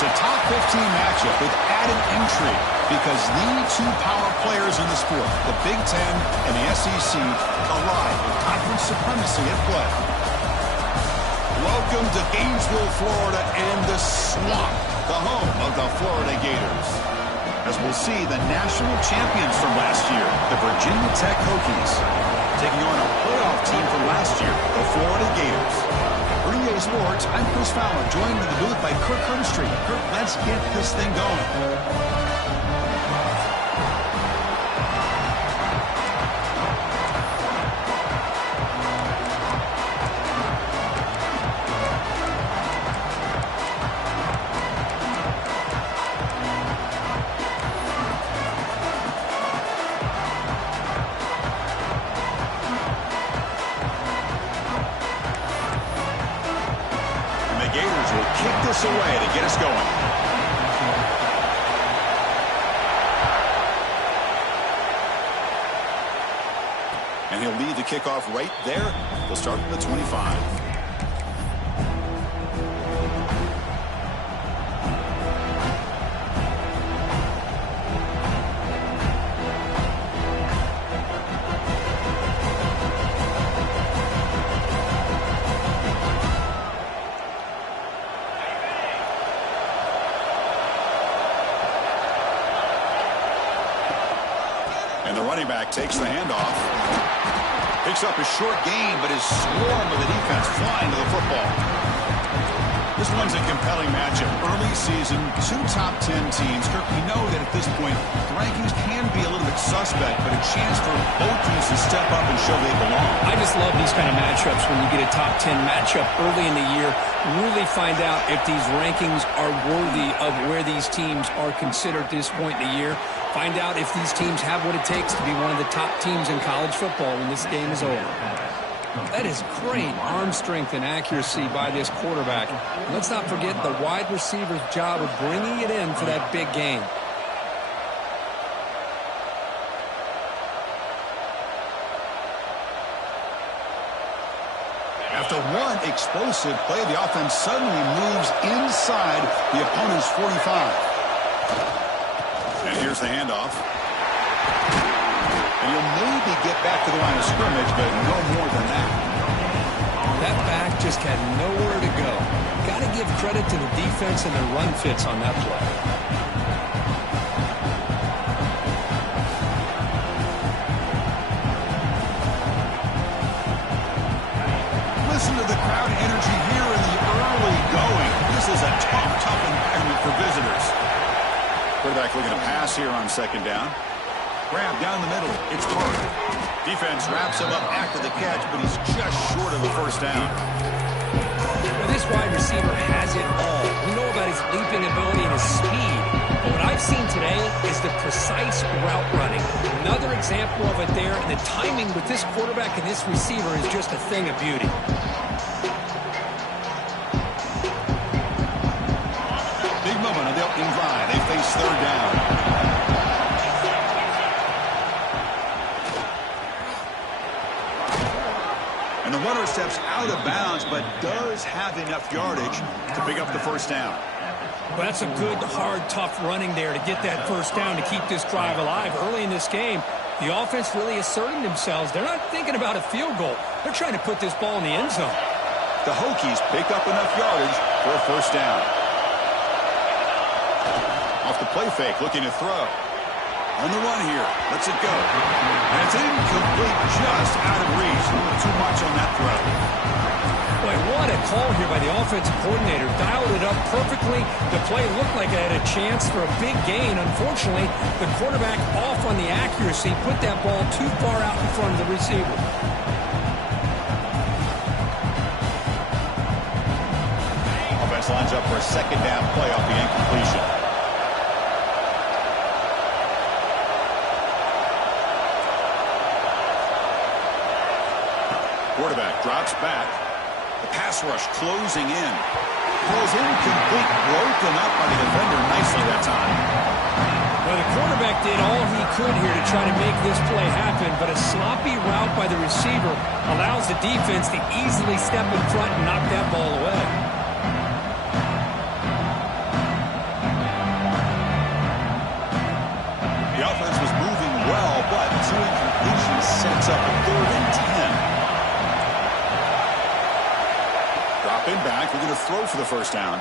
It's a top 15 matchup with added intrigue because the two power players in the sport, the Big Ten and the SEC, collide with conference supremacy at play. Welcome to Gainesville, Florida, and the Swamp, the home of the Florida Gators. As we'll see the national champions from last year, the Virginia Tech Hokies, taking on a playoff team from last year, the Florida Gators. For EA Sports, I'm Chris Fowler, joined in the booth by Kirk Herbstreit. Kirk, let's get this thing going. Away to get us going. And he'll lead the kickoff right there. We'll start from the 25. And the running back takes the handoff. Picks up a short gain, but is swarmed with the defense flying to the football. This one's a compelling matchup. Early season, two top 10 teams. Kirk, we know that at this point, the rankings can be a little bit suspect, but a chance for both teams to step up and show they belong. I just love these kind of matchups when you get a top 10 matchup early in the year. Really find out if these rankings are worthy of where these teams are considered at this point in the year. Find out if these teams have what it takes to be one of the top teams in college football when this game is over. That is great arm strength and accuracy by this quarterback. And let's not forget the wide receiver's job of bringing it in for that big gain. After one explosive play, the offense suddenly moves inside the opponent's 45. And here's the handoff. And you'll maybe get back to the line of scrimmage, but no more than that. That back just had nowhere to go. Got to give credit to the defense and their run fits on that play. Listen to the crowd energy here in the early going. This is a tough environment for visitors. Quarterback looking to pass here on second down. Grab down the middle. It's Park. Defense wraps him up after the catch, but he's just short of a first down. Well, this wide receiver has it all. We know about his leaping ability and his speed. But what I've seen today is the precise route running. Another example of it there, and the timing with this quarterback and this receiver is just a thing of beauty. Big moment of the opening drive. They face third down. And the runner steps out of bounds, but does have enough yardage to pick up the first down. Well, that's a good, hard, tough running there to get that first down to keep this drive alive. Early in this game, the offense really asserting themselves. They're not thinking about a field goal. They're trying to put this ball in the end zone. The Hokies pick up enough yardage for a first down. Off the play fake, looking to throw. On the run here, lets it go. And it's incomplete, just out of reach. A little too much on that throw. Boy, what a call here by the offensive coordinator. Dialed it up perfectly. The play looked like it had a chance for a big gain. Unfortunately, the quarterback off on the accuracy, put that ball too far out in front of the receiver. Offense lines up for a second down play off the incompletion. Quarterback drops back. The pass rush closing in. Throws incomplete, broken up by the defender nicely that time. Well, the quarterback did all he could here to try to make this play happen, but a sloppy route by the receiver allows the defense to easily step in front and knock that ball away. up a 3rd and 10. Drop in back. They're going to throw for the first down.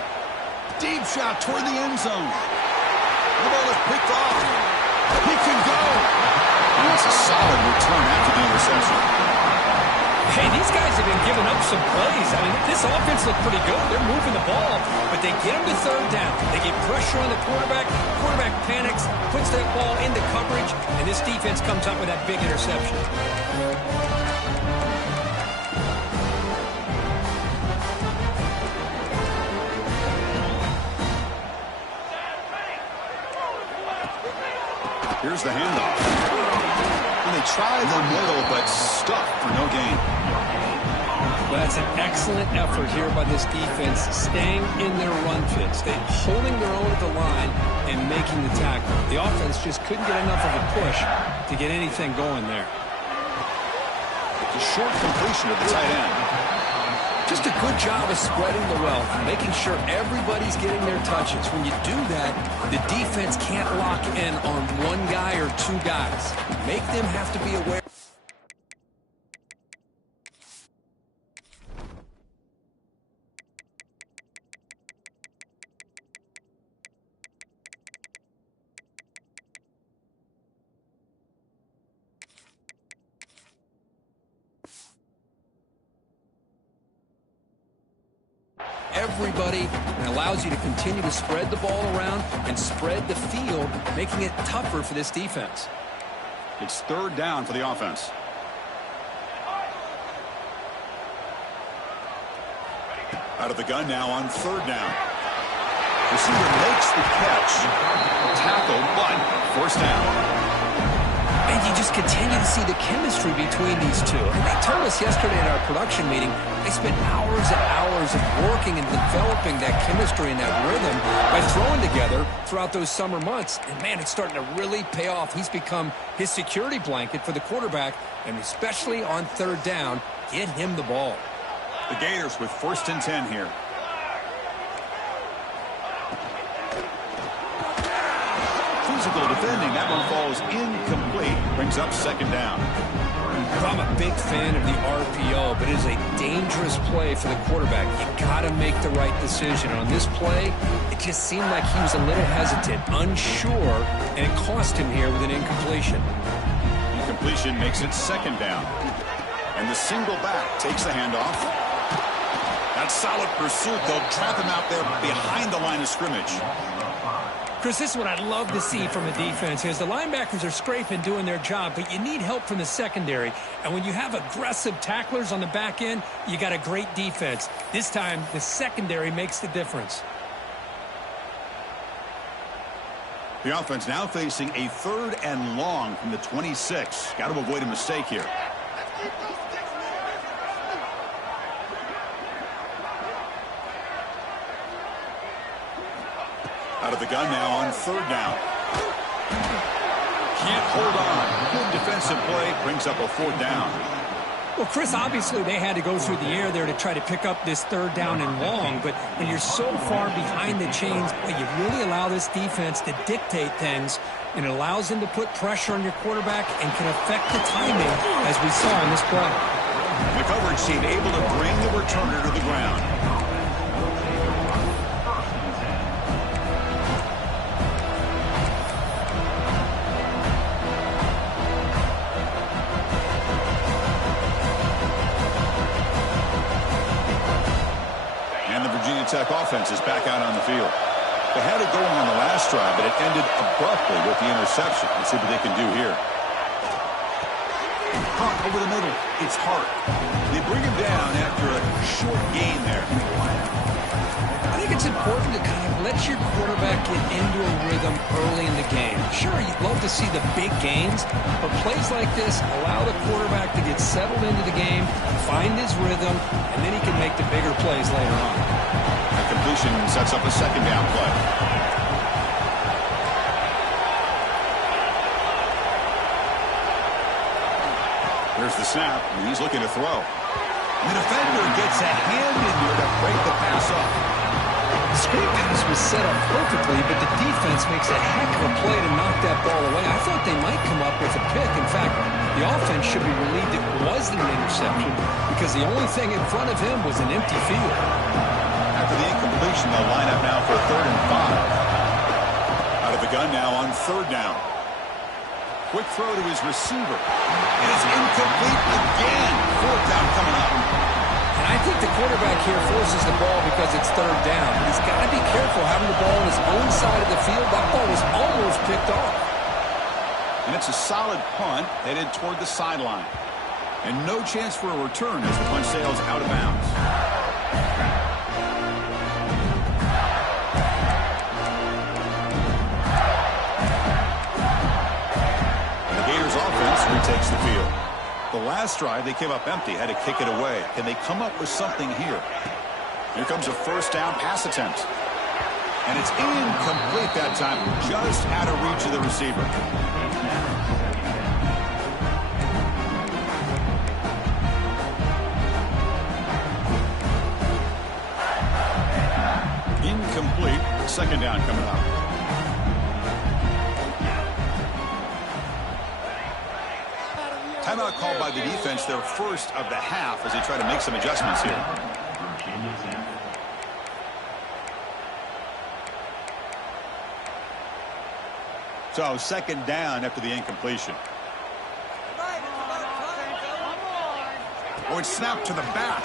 Deep shot toward the end zone. The ball is picked off. He can go. And that's a solid return after the interception. Hey, these guys have been giving up some plays. I mean, this offense looked pretty good. They're moving the ball, but they get them to 3rd down. They get pressure on the quarterback. Quarterback panics, puts that ball into coverage, and this defense comes up with that big interception. Here's the handoff. And they try the middle, but stuffed for no gain. Well, that's an excellent effort here by this defense, staying in their run fits. They're holding their own at the line and making the tackle. The offense just couldn't get enough of a push to get anything going there. It's a short completion of the tight end. Just a good job of spreading the wealth, making sure everybody's getting their touches. When you do that, the defense can't lock in on one guy or two guys. Make them have to be aware. Everybody, and allows you to continue to spread the ball around and spread the field, making it tougher for this defense. It's 3rd down for the offense. Out of the gun now on 3rd down. Receiver makes the catch. Tackle, but 1st down. And you just continue to see the chemistry between these two. And they told us yesterday in our production meeting, they spent hours and hours of working and developing that chemistry and that rhythm by throwing together throughout those summer months. And, man, it's starting to really pay off. He's become his security blanket for the quarterback, and especially on 3rd down, get him the ball. The Gators with 1st and 10 here. Physical defending. That one falls incomplete. Brings up 2nd down. I'm a big fan of the RPO, but it is a dangerous play for the quarterback. You got to make the right decision. On this play, it just seemed like he was a little hesitant, unsure, and it cost him here with an incompletion. Incompletion makes it 2nd down. And the single back takes the handoff. That solid pursuit, they'll trap him out there behind the line of scrimmage. Chris, this is what I'd love to see from a defense is the linebackers are scraping, doing their job, but you need help from the secondary. And when you have aggressive tacklers on the back end, you got a great defense. This time, the secondary makes the difference. The offense now facing a 3rd and long from the 26. Got to avoid a mistake here. Out of the gun now on 3rd down. Can't hold on. Good defensive play. Brings up a 4th down. Well, Chris, obviously they had to go through the air there to try to pick up this 3rd down and long, but when you're so far behind the chains, you really allow this defense to dictate things, and it allows them to put pressure on your quarterback and can affect the timing, as we saw in this play. The coverage team able to bring the returner to the ground. Tech offense is back out on the field. They had it going on the last drive, but it ended abruptly with the interception. Let's see what they can do here. Caught over the middle. It's Hart. They bring him down after a short gain there. I think it's important to kind of let your quarterback get into a rhythm early in the game. Sure, you'd love to see the big gains, but plays like this allow the quarterback to get settled into the game, find his rhythm, and then he can make the bigger plays later on. Completion sets up a 2nd down play. There's the snap, and he's looking to throw. The defender gets a hand in there to break the pass up. The screen pass was set up perfectly, but the defense makes a heck of a play to knock that ball away. I thought they might come up with a pick. In fact, the offense should be relieved it wasn't an interception because the only thing in front of him was an empty field. After the incompletion, they'll line up now for 3rd and 5. Out of the gun now on 3rd down. Quick throw to his receiver. And it's incomplete again. 4th down coming up. And I think the quarterback here forces the ball because it's 3rd down. He's got to be careful having the ball on his own side of the field. That ball was almost picked off. And it's a solid punt headed toward the sideline. And no chance for a return as the punt sails out of bounds. Retakes the field. The last drive, they came up empty, had to kick it away. Can they come up with something here? Here comes a 1st down pass attempt. And it's incomplete that time, just out of reach of the receiver. Incomplete. 2nd down coming up. Timeout called by the defense, their first of the half, as they try to make some adjustments here. So 2nd down after the incompletion. Oh, it's snapped to the back.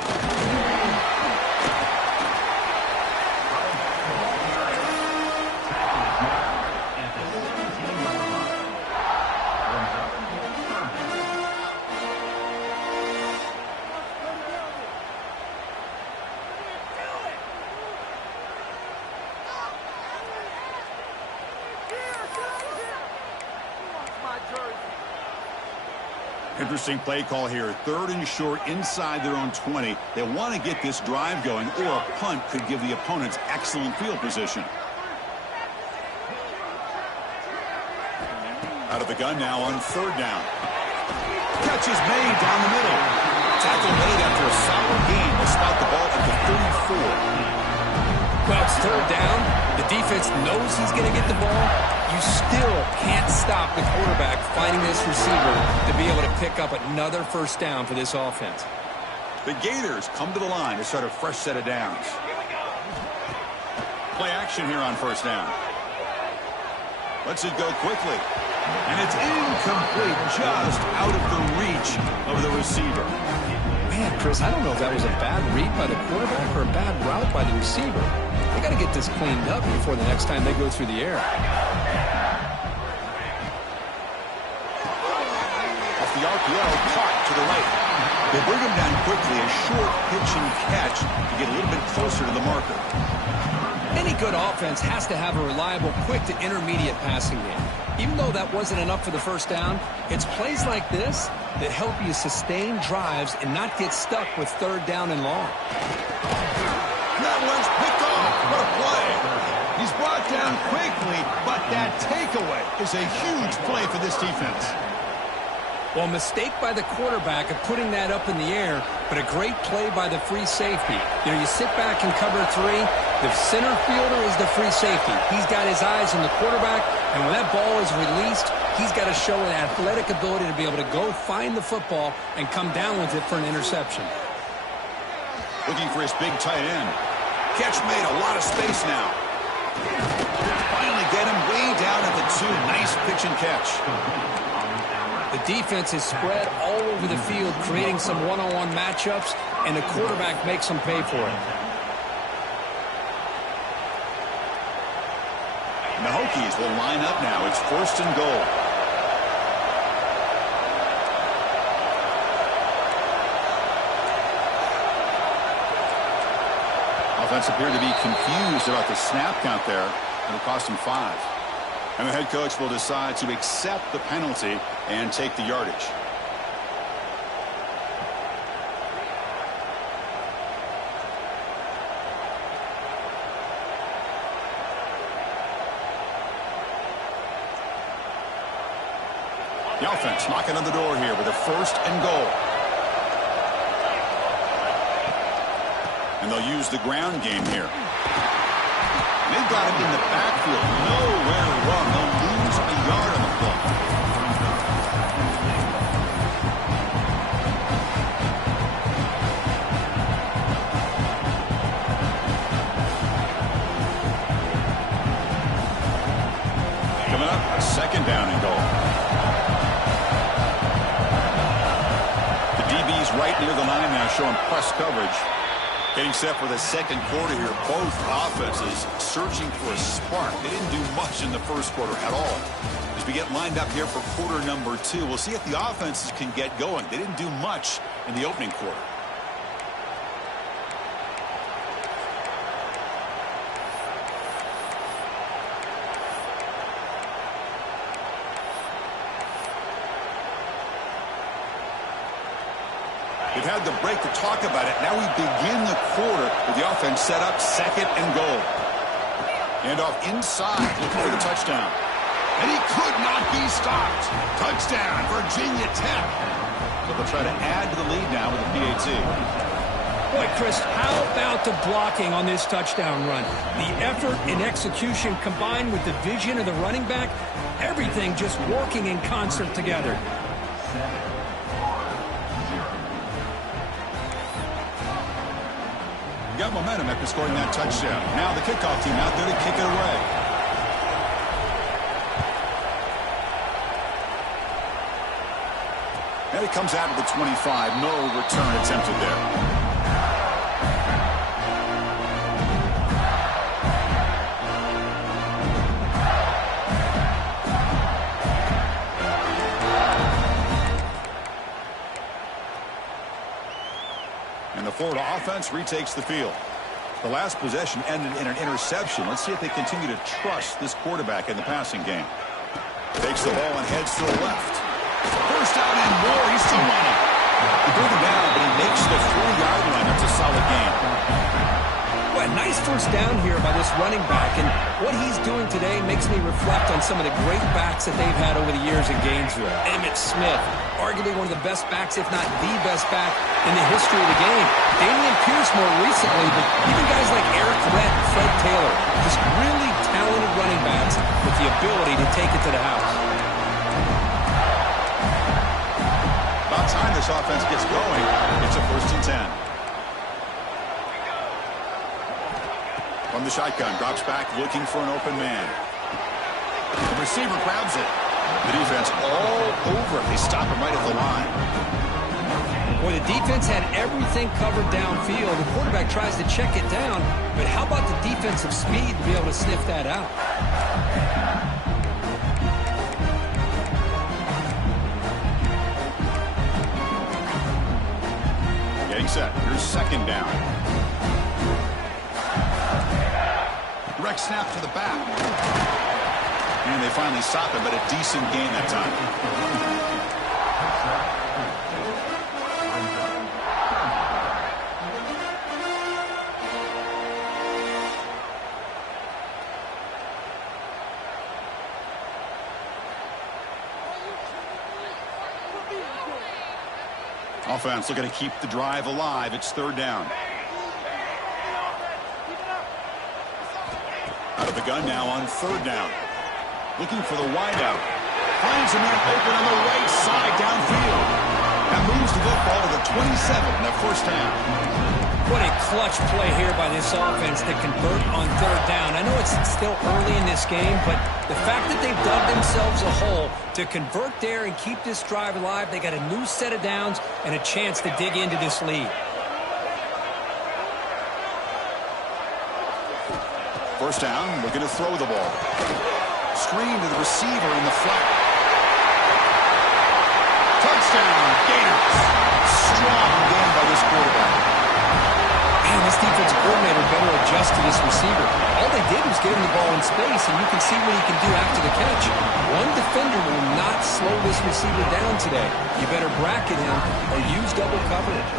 Interesting play call here. 3rd and short inside their own 20. They want to get this drive going, or a punt could give the opponents excellent field position. Out of the gun now on 3rd down. Catch is made down the middle. Tackle made after a solid gain. They spot the ball at the 34. Well, it's 3rd down. The defense knows he's going to get the ball. You still can't stop the quarterback finding this receiver to be able to pick up another 1st down for this offense. The Gators come to the line to start a fresh set of downs. Play action here on 1st down. Lets it go quickly. And it's incomplete, just out of the reach of the receiver. Man, Chris, I don't know if that was a bad read by the quarterback or a bad route by the receiver. They got to get this cleaned up before the next time they go through the air. Off the RPO, caught to the right. They bring him down quickly, a short pitch and catch to get a little bit closer to the marker. Any good offense has to have a reliable, quick to intermediate passing game. Even though that wasn't enough for the 1st down, it's plays like this that help you sustain drives and not get stuck with 3rd down and long. That one's picked off. What a play. He's brought down quickly, but that takeaway is a huge play for this defense. Well, mistake by the quarterback of putting that up in the air, but a great play by the free safety. You know, you sit back in cover 3. The center fielder is the free safety. He's got his eyes on the quarterback, and when that ball is released, he's got to show an athletic ability to be able to go find the football and come down with it for an interception. Looking for his big tight end. Catch made, a lot of space now. Finally get him way down at the 2. Nice pitch and catch. The defense is spread all over the field, creating some one-on-one matchups, and the quarterback makes them pay for it. The Hokies will line up now. It's 1st and goal. Offense appeared to be confused about the snap count there, and it cost him 5. And the head coach will decide to accept the penalty and take the yardage. The offense knocking on the door here with a 1st and goal. And they'll use the ground game here. They've got him in the backfield. Nowhere to run. They'll lose a yard on the play. Coming up, a second down and goal. The DB's right near the line now, showing press coverage. Getting set for the second quarter here. Both offenses searching for a spark. They didn't do much in the first quarter at all. As we get lined up here for quarter number 2, we'll see if the offenses can get going. They didn't do much in the opening quarter. We've had the break to talk about it. Now we begin the quarter with the offense set up, second and goal. And off inside, looking for the touchdown. And he could not be stopped. Touchdown, Virginia Tech. So they'll try to add to the lead now with the PAT. Boy, Chris, how about the blocking on this touchdown run? The effort and execution combined with the vision of the running back, everything just working in concert together. Got momentum after scoring that touchdown. Now the kickoff team out there to kick it away. And it comes out of the 25. No return attempted there. And the Florida offense retakes the field. The last possession ended in an interception. Let's see if they continue to trust this quarterback in the passing game. Takes the ball and heads to the left. First down and more. He's still running. He broke it down, but he makes the 4-yard line. That's a solid gain. Well, nice first down here by this running back. And what he's doing today makes me reflect on some of the great backs that they've had over the years in Gainesville. Emmitt Smith, arguably one of the best backs, if not the best back in the history of the game. Dameon Pierce more recently, but even guys like Eric Rett and Fred Taylor, just really talented running backs with the ability to take it to the house. About time this offense gets going. It's a 1st and 10. From the shotgun, drops back looking for an open man. The receiver grabs it. The defense all over it. They stop him right at the line. Boy, the defense had everything covered downfield. The quarterback tries to check it down, but how about the defensive speed to be able to sniff that out? Getting set. Here's second down. Direct snap to the back. And they finally stop him, but a decent gain that time. Offense looking to keep the drive alive. It's 3rd down. Out of the gun now on 3rd down. Looking for the wideout. Finds a man open on the right side downfield. That moves the football to the 27 and that 1st down. What a clutch play here by this offense to convert on 3rd down. I know it's still early in this game, but the fact that they've dug themselves a hole to convert there and keep this drive alive, they got a new set of downs and a chance to dig into this lead. 1st down, looking to throw the ball. Screen to the receiver in the flat. Touchdown, Gators. Strong game by this quarterback. Man, this defensive coordinator better adjust to this receiver. All they did was give him the ball in space, and you can see what he can do after the catch. One defender will not slow this receiver down today. You better bracket him or use double coverage.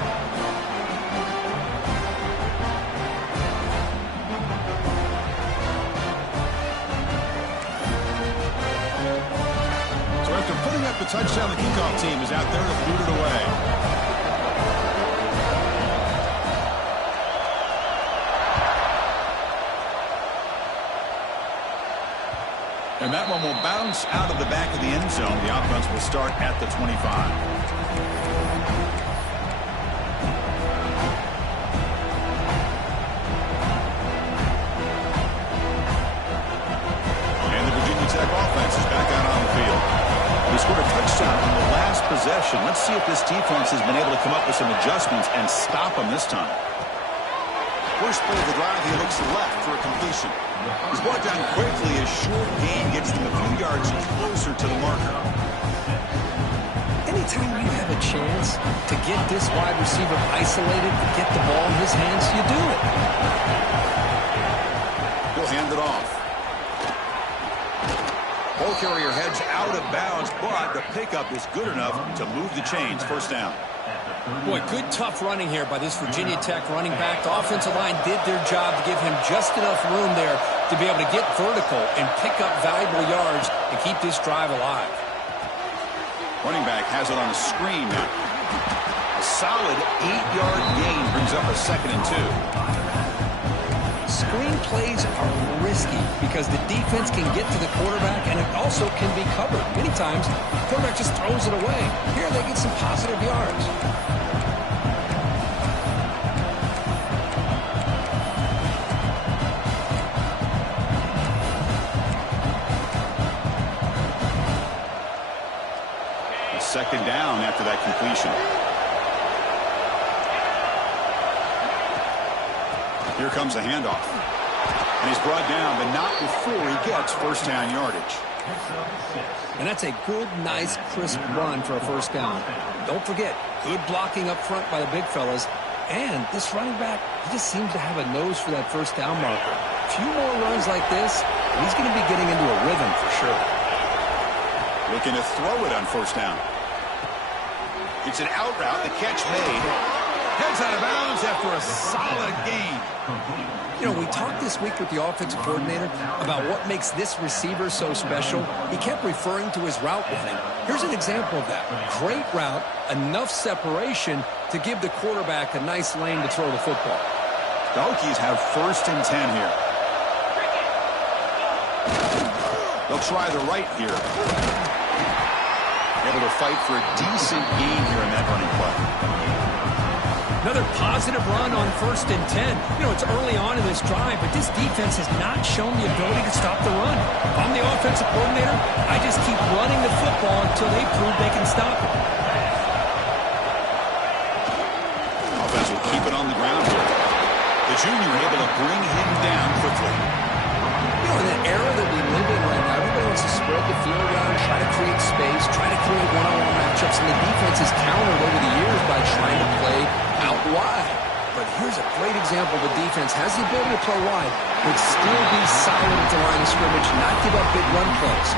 Putting up the touchdown, the kickoff team is out there to boot it away. And that one will bounce out of the back of the end zone. The offense will start at the 25. Tech offense is back out on the field. They scored a touchdown on the last possession. Let's see if this defense has been able to come up with some adjustments and stop them this time. First play of the drive, he looks left for a completion. He's brought down quickly. A short gain gets them a few yards closer to the marker. Anytime you have a chance to get this wide receiver isolated, to get the ball in his hands, you do it. He'll hand it off. Ball carrier heads out of bounds, but the pickup is good enough to move the chains. First down. Boy, good tough running here by this Virginia Tech running back. The offensive line did their job to give him just enough room there to be able to get vertical and pick up valuable yards and keep this drive alive. Running back has it on a screen now. A solid 8-yard gain brings up a 2nd and 2. Screen plays are risky because the defense can get to the quarterback and it also can be covered. Many times, the quarterback just throws it away. Here they get some positive yards. A 2nd down after that completion. Here comes the handoff. And he's brought down, but not before he gets first down yardage. And that's a good, nice, crisp run for a first down. Don't forget, good blocking up front by the big fellas. And this running back, he just seems to have a nose for that first down marker. A few more runs like this, and he's going to be getting into a rhythm for sure. Looking to throw it on first down. It's an out route, the catch made. Heads out of bounds after a solid gain. You know, we talked this week with the offensive coordinator about what makes this receiver so special. He kept referring to his route running. Here's an example of that. Great route, enough separation to give the quarterback a nice lane to throw the football. The Hokies have first and 10 here. They'll try the right here. Able to fight for a decent gain here in that running play. Another positive run on first and 10. You know, it's early on in this drive, but this defense has not shown the ability to stop the run. If I'm the offensive coordinator, I just keep running the football until they prove they can stop it. Offense will keep it on the ground here. The junior able to bring him down quickly. You know, in the era that we live in right now, everybody wants to spread the field around, try to create space, try to create one-on-one matchups, and the defense has countered over the years by trying to play out wide. But here's a great example. The defense has the ability to play wide, but still be solid at the line of scrimmage, not give up big run plays.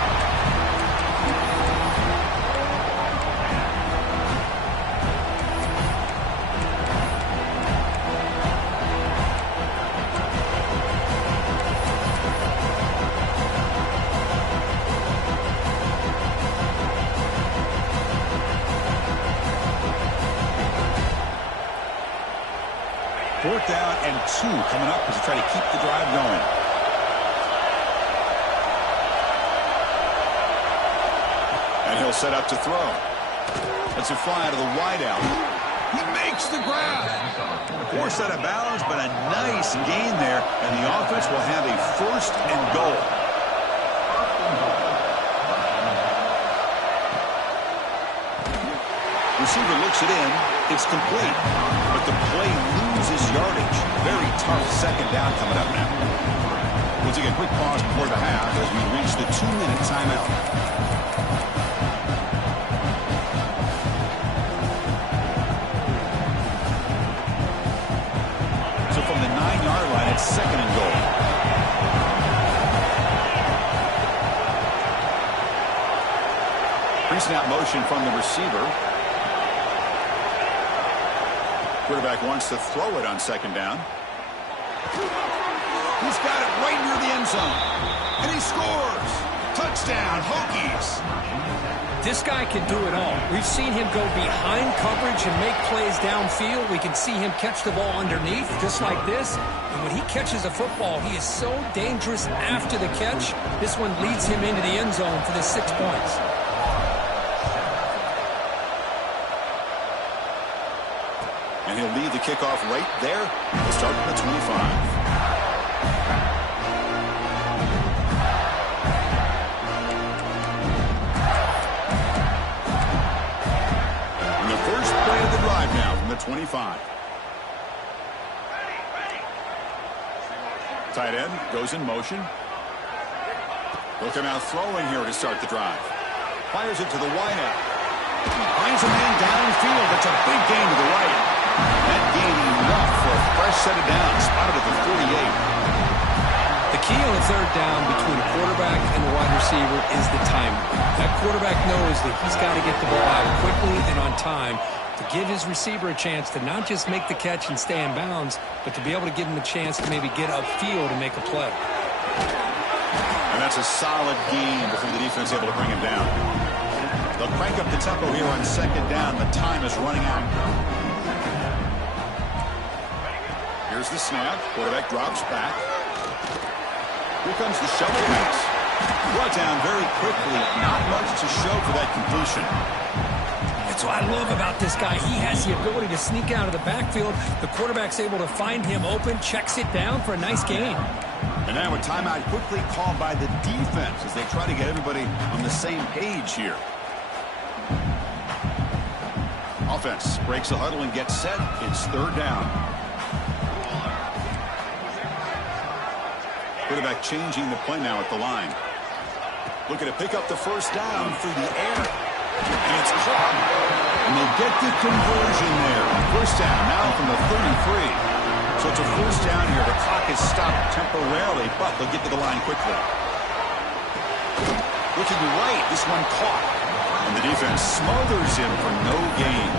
Fourth down and 2 coming up as they try to keep the drive going. And he'll set up to throw. That's a fly to the wideout. He makes the grab. Forced out of bounds, but a nice gain there, and the offense will have a first and goal. Receiver looks it in. It's complete. But the play loses yardage. Very tough second down coming up now. We'll take a quick pause before the half as we reach the 2-minute timeout. So from the 9-yard line, it's second and goal. Pre-snap motion from the receiver. Quarterback wants to throw it on second down. He's got it right near the end zone. And he scores. Touchdown, Hokies. This guy can do it all. We've seen him go behind coverage and make plays downfield. We can see him catch the ball underneath, just like this. And when he catches a football, he is so dangerous after the catch. This one leads him into the end zone for the 6 points. And he'll lead the kickoff right there. We'll start at the 25. Now from the 25. Tight end goes in motion. He'll come out throwing here to start the drive. Fires it to the wideout. Finds a man downfield. That's a big gain to the right. That gain enough for a fresh set of downs. Spotted at the 48. The key on a third down between a quarterback and a wide receiver is the timing. That quarterback knows that he's got to get the ball out quickly and on time to give his receiver a chance to not just make the catch and stay in bounds, but to be able to give him a chance to maybe get upfield and make a play. And that's a solid gain before the defense is able to bring him down. They'll crank up the tempo here on second down. The time is running out. Here's the snap. Quarterback drops back. Here comes the shovel pass. Brought down very quickly. Not much to show for that completion. That's what I love about this guy. He has the ability to sneak out of the backfield. The quarterback's able to find him open, checks it down for a nice gain. And now a timeout quickly called by the defense as they try to get everybody on the same page here. Offense breaks the huddle and gets set. It's third down. Quarterback changing the play now at the line. Looking to pick up the first down through the air. And it's caught. And they get the conversion there. First down now from the 33. So it's a first down here. The clock is stopped temporarily, but they'll get to the line quickly. Looking right, this one caught. And the defense smothers him for no gain.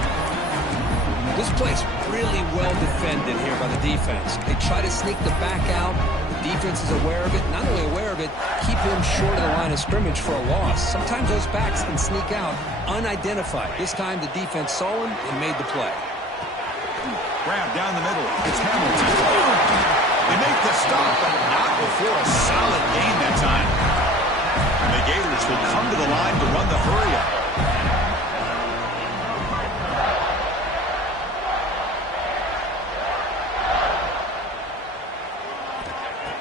This play's really well defended here by the defense. They try to sneak the back out. The defense is aware of it. Not only aware of it, keep him short of the line of scrimmage for a loss. Sometimes those backs can sneak out unidentified. This time the defense saw him and made the play. Grab down the middle. It's Hamilton. They make the stop, but not before a solid gain that time. And the Gators will come to the line to run the hurry-up.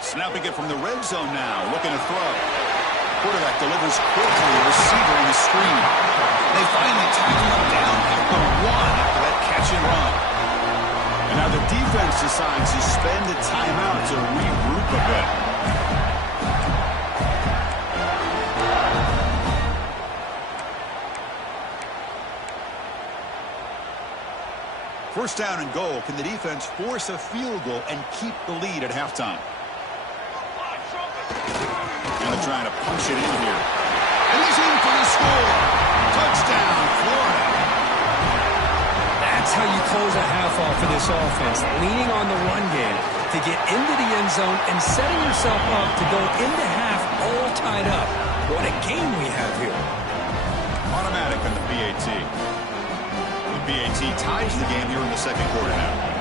Snapping it from the red zone now, looking to throw. Quarterback delivers quickly, receiver on the screen. They finally tackle him down at the 1 after that catch and run. And now the defense decides to spend a timeout to regroup a bit. First down and goal. Can the defense force a field goal and keep the lead at halftime? And they're trying to punch it in here. And he's in for the score. Touchdown, Florida. That's how you close a half off for this offense. Leaning on the run game to get into the end zone and setting yourself up to go into half all tied up. What a game we have here. Automatic on the PAT. The PAT ties the game here in the second quarter now.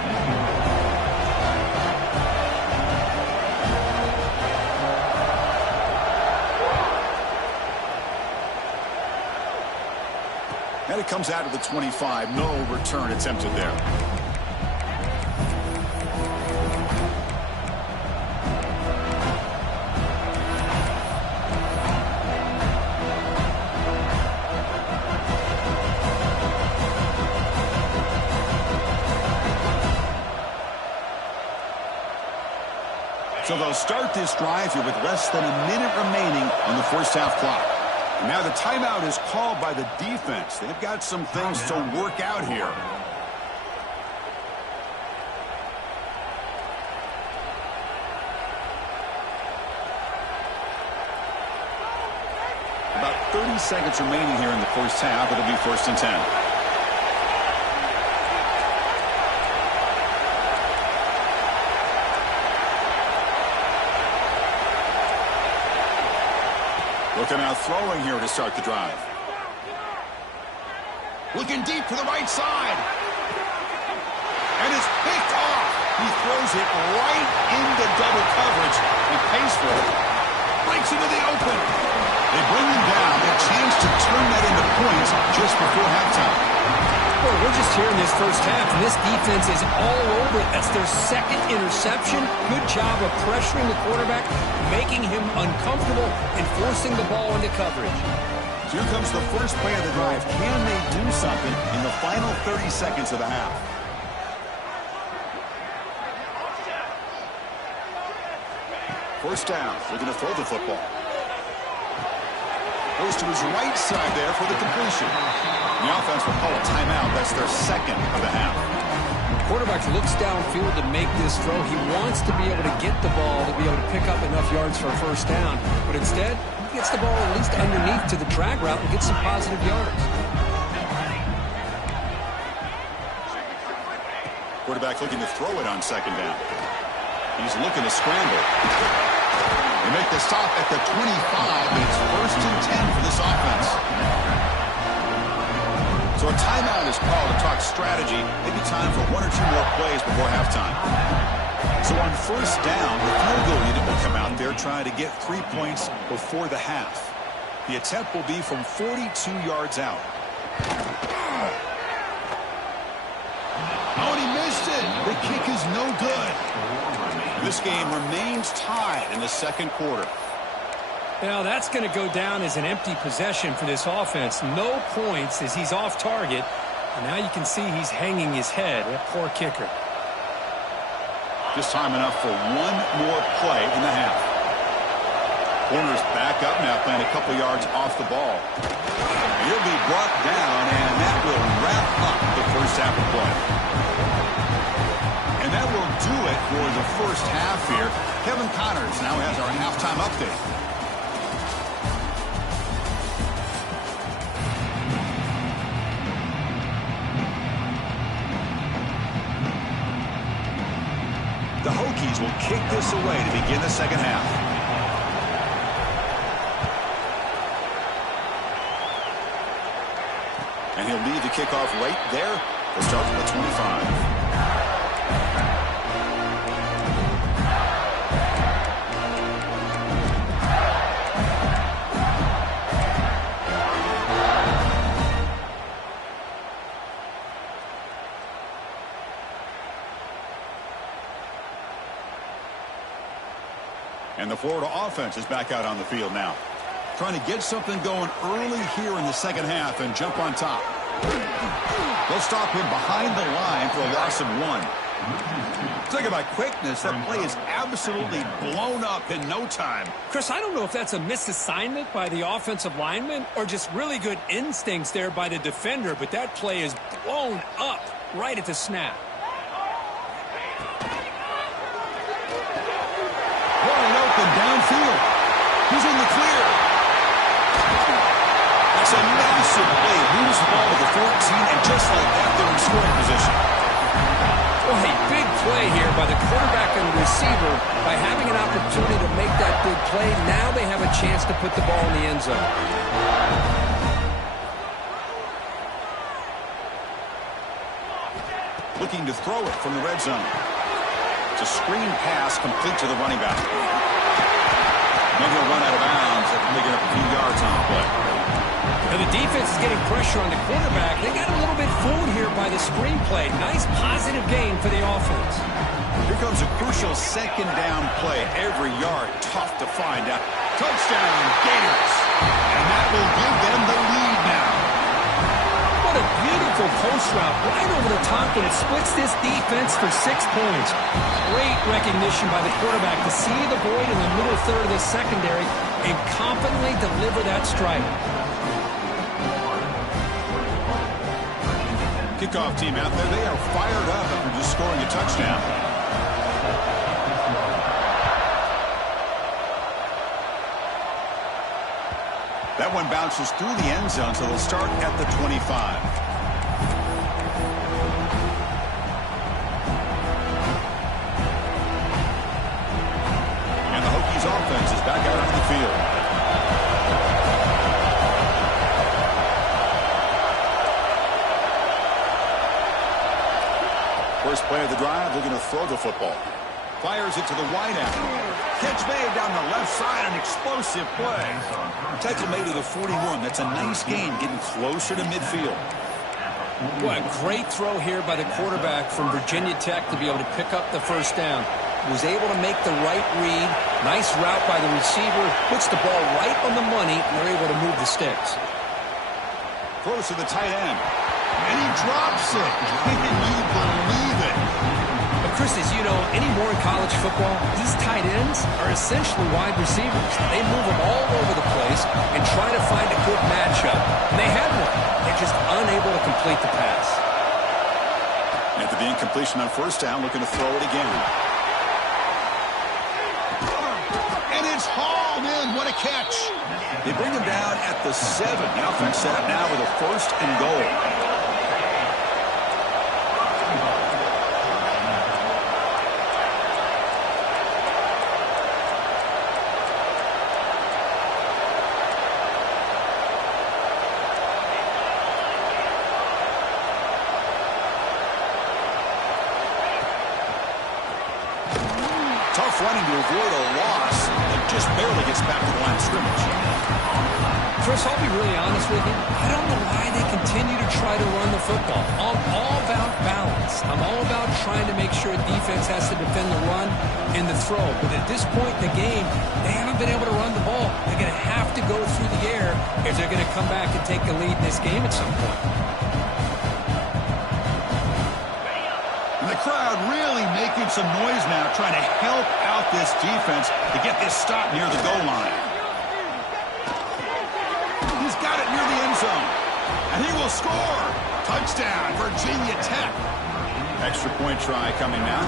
And it comes out of the 25. No return attempted there. So they'll start this drive here with less than a minute remaining on the first half clock. Now the timeout is called by the defense. They've got some things to work out here. About 30 seconds remaining here in the first half. It'll be first and 10. Looking out throwing here to start the drive. Looking deep for the right side. And it's picked off. He throws it right into double coverage and pays for it. Breaks into the open. They bring him down. A chance to turn that into points just before halftime. Well, we're just here in this first half, and this defense is all over it. That's their second interception. Good job of pressuring the quarterback, making him uncomfortable, and forcing the ball into coverage. Here comes the first play of the drive. Can they do something in the final 30 seconds of the half? First down. Looking to throw the football. Goes to his right side there for the completion. The offense will call a timeout. That's their second of the half. Quarterback looks downfield to make this throw. He wants to be able to get the ball to be able to pick up enough yards for a first down. But instead, he gets the ball at least underneath to the drag route and gets some positive yards. Quarterback looking to throw it on second down. He's looking to scramble. They make the stop at the 25, and it's 1st and 10 for this offense. So a timeout is called to talk strategy. Maybe time for 1 or 2 more plays before halftime. So on first down, the field goal unit will come out there trying to get 3 points before the half. The attempt will be from 42 yards out. Oh, and he missed it. The kick is no good. This game remains tied in the second quarter. Now, that's going to go down as an empty possession for this offense. No points as he's off target. And now you can see he's hanging his head. That poor kicker. Just time enough for one more play in the half. Corners back up now, playing a couple yards off the ball. He'll be brought down, and that will wrap up the first half of play. And that will do it for the first half here. Kevin Connors now has our halftime update. The Hokies will kick this away to begin the second half. And he'll leave the kickoff right there. We'll start from the 25. And the Florida offense is back out on the field now. Trying to get something going early here in the second half and jump on top. They'll stop him behind the line for a loss of 1. Talk about quickness. That play is absolutely blown up in no time. Chris, I don't know if that's a misassignment by the offensive lineman or just really good instincts there by the defender, but that play is blown up right at the snap. Downfield. He's in the clear. That's a massive play. Moves the ball to the 14, and just like that, they're in scoring position. Well, a big play here by the quarterback and receiver. By having an opportunity to make that big play, now they have a chance to put the ball in the end zone. Looking to throw it from the red zone. It's a screen pass complete to the running back. Maybe he'll run out of bounds after picking up a few yards on the play. Now the defense is getting pressure on the quarterback. They got a little bit fooled here by the screen play. Nice positive gain for the offense. Here comes a crucial second down play. Every yard tough to find out. Touchdown, Gators. And that will give them the lead now. What a beautiful post route right over the top, and it splits this defense for 6 points. Great recognition by the quarterback to see the void in the middle third of the secondary and confidently deliver that strike. Kickoff team out there, they are fired up after just scoring a touchdown. That one bounces through the end zone, so they'll start at the 25. And the Hokies offense is back out on the field. play of the drive, looking to throw the football. Fires it to the wide out. Catch made down the left side, an explosive play. Tackle made to the 41. That's a nice gain, getting closer to midfield. What a great throw here by the quarterback from Virginia Tech to be able to pick up the first down. Was able to make the right read. Nice route by the receiver. Puts the ball right on the money, and they're able to move the sticks. Throws to the tight end. And he drops it. Can you believe it? But Chris, as you know, anymore in college football, these tight ends are essentially wide receivers. They move them all over the place and try to find a good matchup. And they had one. They're just unable to complete the pass. After the incompletion on first down, looking to throw it again. And it's hauled in. What a catch. They bring him down at the 7. The offense set up now with a 1st and goal. Tough running to avoid a loss, and just barely gets back to the line of scrimmage. Chris, I'll be really honest with you. I don't know why they continue to try to run the football. I'm all about balance. I'm all about trying to make sure defense has to defend the run and the throw. But at this point in the game, they haven't been able to run the ball. They're going to have to go through the air if they're going to come back and take the lead in this game at some point. And the crowd really making some noise now, trying to help out this defense to get this stop near the goal line. He's got it near the end zone. And he will score. Touchdown, Virginia Tech. Extra point try coming now.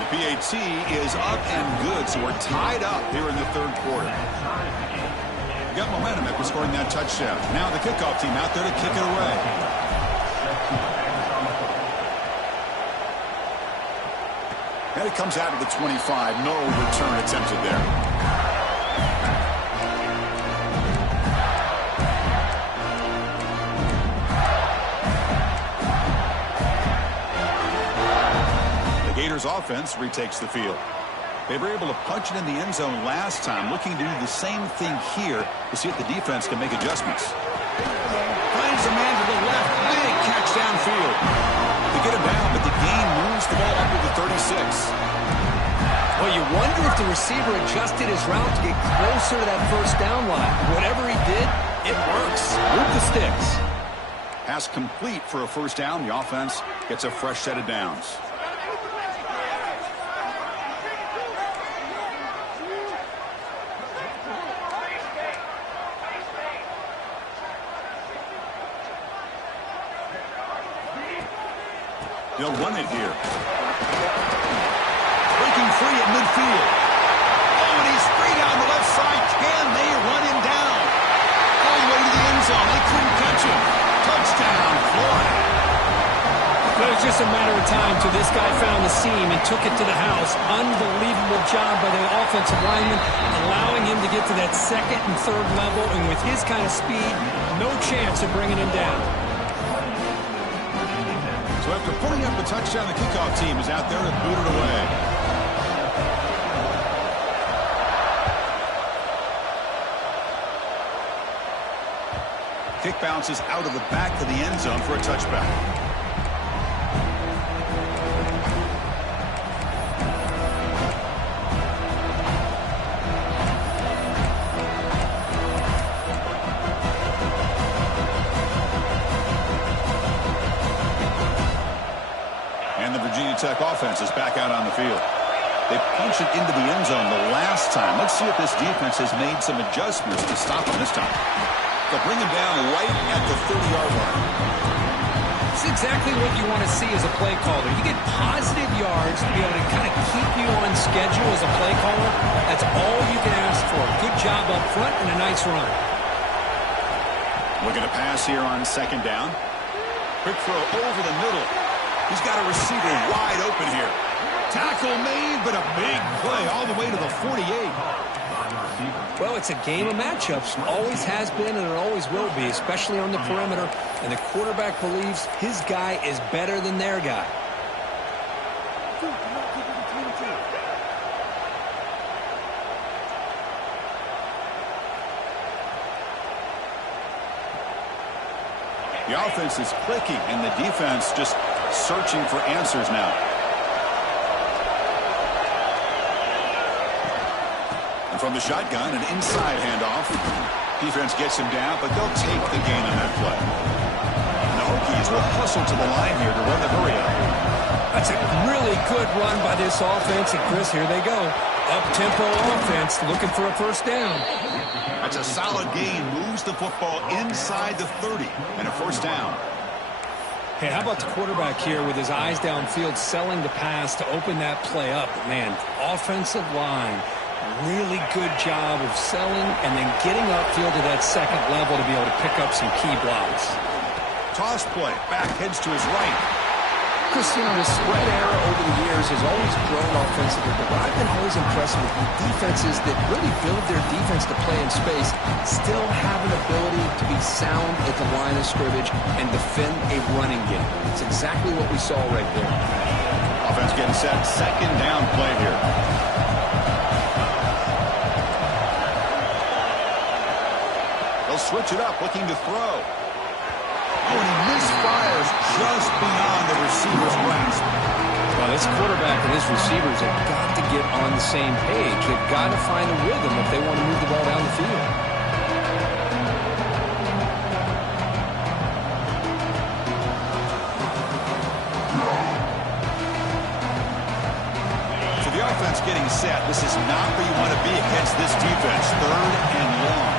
The PAT is up and good, so we're tied up here in the 3rd quarter. We got momentum after scoring that touchdown. Now the kickoff team out there to kick it away. And it comes out of the 25. No return attempted there. The Gators offense retakes the field. They were able to punch it in the end zone last time, looking to do the same thing here to see if the defense can make adjustments. Finds a man to the left. Big catch downfield. They get him down, but the gain moves the ball up to the 36. Well, you wonder if the receiver adjusted his route to get closer to that first down line. Whatever he did, it works. Move the sticks. Pass complete for a first down. The offense gets a fresh set of downs. They'll run it here. Breaking free at midfield. Oh, and he's free down the left side. Can they run him down? All the way to the end zone. They couldn't catch him. Touchdown, Florida. But it was just a matter of time till this guy found the seam and took it to the house. Unbelievable job by the offensive lineman, allowing him to get to that 2nd and 3rd level. And with his kind of speed, no chance of bringing him down. So after putting up the touchdown, the kickoff team is out there to boot it away. Kick bounces out of the back of the end zone for a touchback. Tech offense is back out on the field. They punched it into the end zone the last time. Let's see if this defense has made some adjustments to stop them this time. They'll bring him down right at the 30-yard line. It's exactly what you want to see as a play caller. You get positive yards to be able to kind of keep you on schedule as a play caller. That's all you can ask for. Good job up front and a nice run. Looking to pass here on 2nd down. Quick throw over the middle. He's got a receiver wide open here. Tackle made, but a big play all the way to the 48. Well, it's a game of matchups. Always has been and it always will be, especially on the perimeter. And the quarterback believes his guy is better than their guy. The offense is clicking, and the defense just searching for answers now. And from the shotgun, an inside handoff. Defense gets him down, but they'll take the gain on that play. And the Hokies will hustle to the line here to run the hurry-up. That's a really good run by this offense. And, Chris, here they go. Up-tempo offense looking for a first down. That's a solid gain. Moves the football inside the 30 and a first down. Hey, how about the quarterback here with his eyes downfield selling the pass to open that play up? Man, offensive line, really good job of selling and then getting upfield to that second level to be able to pick up some key blocks. Toss play. Back heads to his right. Christian, the spread era over the years has always grown offensively, but what I've been always impressed with the defenses that really build their defense to play in space still have an ability to be sound at the line of scrimmage and defend a running game. It's exactly what we saw right there. Offense getting set. Second down play here. They'll switch it up, looking to throw. Oh, and he misfires just beyond the receiver's grasp. Well, this quarterback and his receivers have got to get on the same page. They've got to find a rhythm if they want to move the ball down the field. So the offense getting set. This is not where you want to be against this defense. Third and long.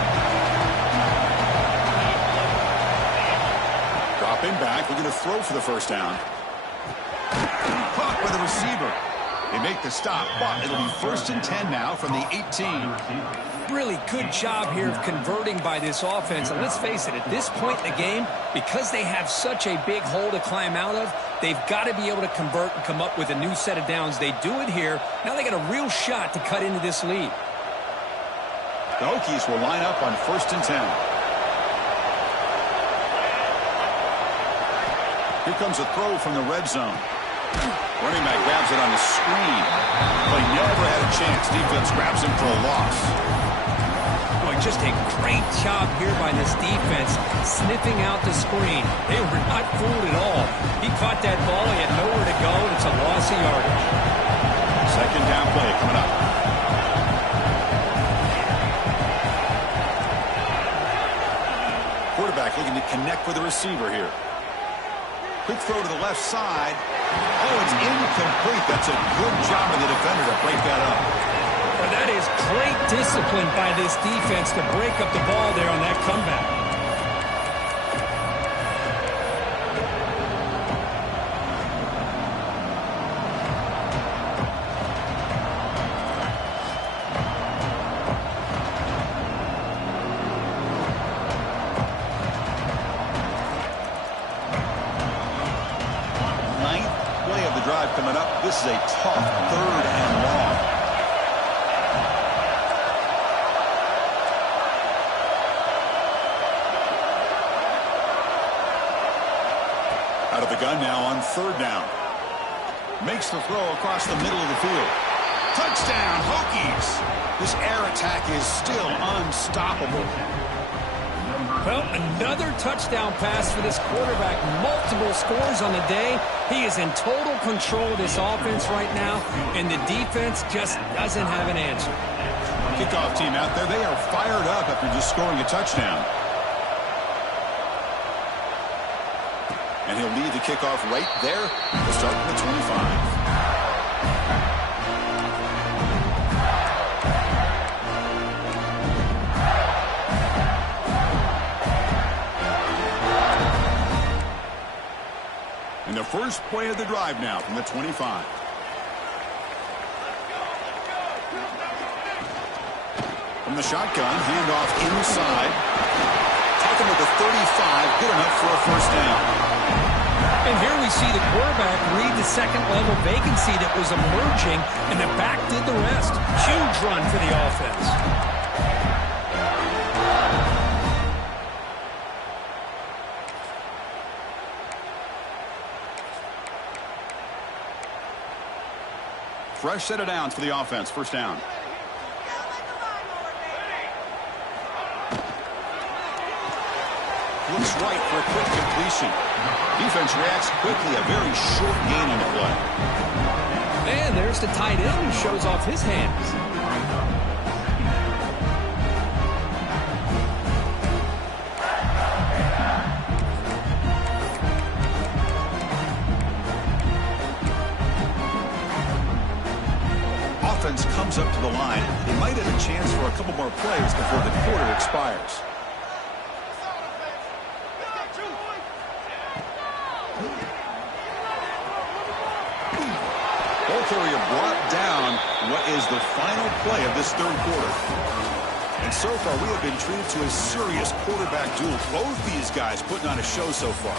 Dropping back, looking to throw for the first down. Caught by the receiver. They make the stop, but it'll be first and 10 now from the 18. Really good job here of converting by this offense. And let's face it, at this point in the game, because they have such a big hole to climb out of, they've got to be able to convert and come up with a new set of downs. They do it here. Now they got a real shot to cut into this lead. The Hokies will line up on first and 10. Here comes a throw from the red zone. Running back grabs it on the screen. But he never had a chance. Defense grabs him for a loss. Boy, just a great job here by this defense, sniffing out the screen. They were not fooled at all. He caught that ball. He had nowhere to go, and it's a loss of yardage. Second down play coming up. Quarterback looking to connect with the receiver here. Quick throw to the left side. Oh, it's incomplete. That's a good job of the defender to break that up. Well, that is great discipline by this defense to break up the ball there on that comeback. Coming up, this is a tough third and long. Out of the gun now on third down. Makes the throw across the middle of the field. Touchdown, Hokies! This air attack is still unstoppable. Well, another touchdown pass for this quarterback. Multiple scores on the day. He is in total control of this offense right now, and the defense just doesn't have an answer. Kickoff team out there, they are fired up after just scoring a touchdown. And he'll lead the kickoff right there. We'll start from the 25. And the first play of the drive now from the 25. From the shotgun, handoff inside. Taken to the 35, good enough for a first down. And here we see the quarterback read the second-level vacancy that was emerging, and the back did the rest. Huge run for the offense. Fresh set of downs for the offense. First down. Looks right for a quick completion. Defense reacts quickly. A very short gain on the play. And there's the tight end who shows off his hands. Offense comes up to the line. They might have a chance for a couple more plays before the quarter expires. Ball carrier brought down what is the final play of this third quarter. And so far, we have been treated to a serious quarterback duel. Both these guys putting on a show so far.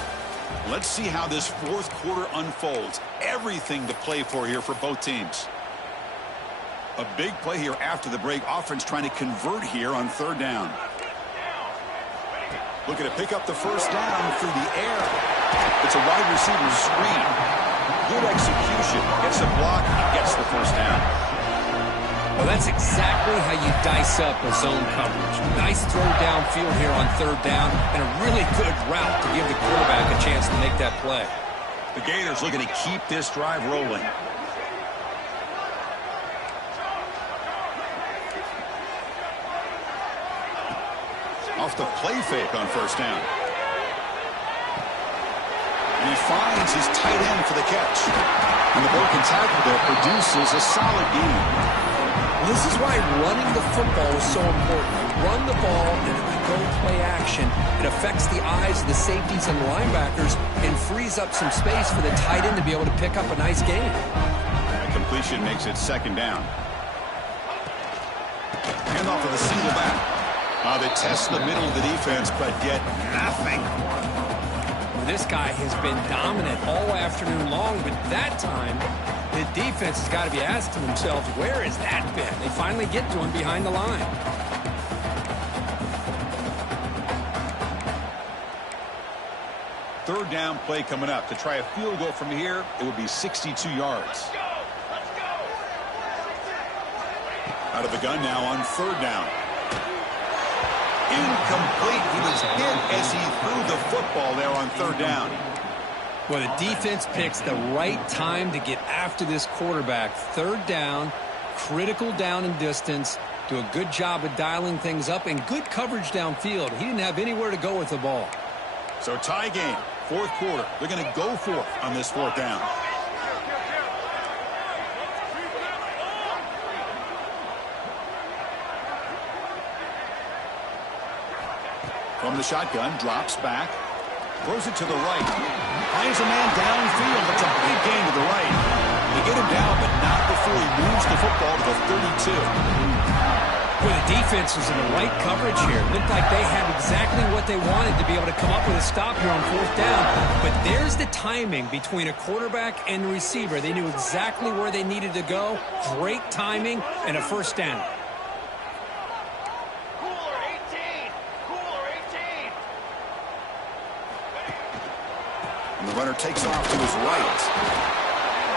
Let's see how this fourth quarter unfolds. Everything to play for here for both teams. A big play here after the break. Offense trying to convert here on third down. Looking to pick up the first down through the air. It's a wide receiver screen. Good execution. Gets a block. Gets the first down. Well, that's exactly how you dice up a zone coverage. Nice throw downfield here on third down, and a really good route to give the quarterback a chance to make that play. The Gators looking to keep this drive rolling. Off the play fake on first down. And he finds his tight end for the catch. And the broken tackle there produces a solid gain. Well, this is why running the football is so important. You run the ball, and if you go play action, it affects the eyes of the safeties and linebackers and frees up some space for the tight end to be able to pick up a nice gain. That completion makes it second down. Hand off of the single back. They test the middle of the defense, but get nothing. This guy has been dominant all afternoon long, but that time, the defense has got to be asking themselves, where has that been? They finally get to him behind the line. Third down play coming up. To try a field goal from here, it would be 62 yards. Out of the gun now on third down. Incomplete. He was hit as he threw the football there on third down. Well, the defense picks the right time to get after this quarterback. Third down, critical down and distance. Do a good job of dialing things up and good coverage downfield. He didn't have anywhere to go with the ball. So tie game, fourth quarter. They're going to go for it on this fourth down. From the shotgun, drops back, throws it to the right. Finds a man downfield. That's a big gain to the right. They get him down, but not before he moves the football to the 32. Well, the defense was in the right coverage here. Looked like they had exactly what they wanted to be able to come up with a stop here on fourth down. But there's the timing between a quarterback and the receiver. They knew exactly where they needed to go. Great timing and a first down. The runner takes off to his right.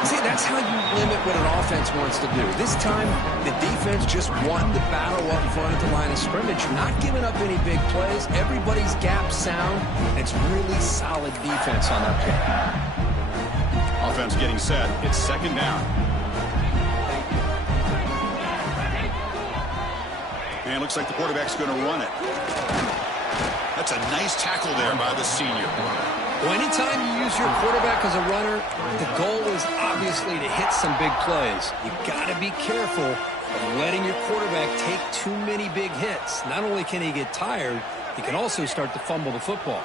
See, that's how you limit what an offense wants to do. This time, the defense just won the battle up front at the line of scrimmage. Not giving up any big plays. Everybody's gap sound. It's really solid defense on that play. Offense getting set. It's second down. And it looks like the quarterback's going to run it. That's a nice tackle there by the senior. Well, anytime you use your quarterback as a runner, the goal is obviously to hit some big plays. You got to be careful of letting your quarterback take too many big hits. Not only can he get tired, he can also start to fumble the football.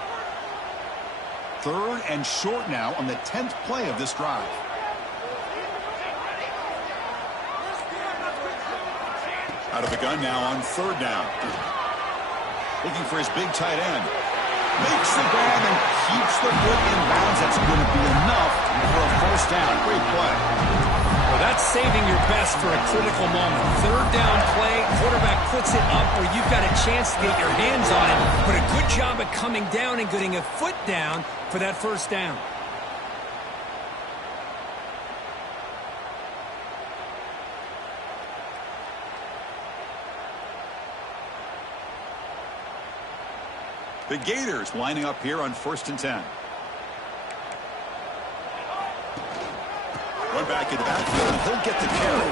Third and short now on the 10th play of this drive. Out of the gun now on third down. Looking for his big tight end. Makes the grab and keeps the foot in bounds. That's going to be enough for a first down. Great play. Well, that's saving your best for a critical moment. Third down play, quarterback puts it up where you've got a chance to get your hands on it. But a good job of coming down and getting a foot down for that first down. The Gators lining up here on 1st and 10. Run back in the backfield, and he'll get the carry.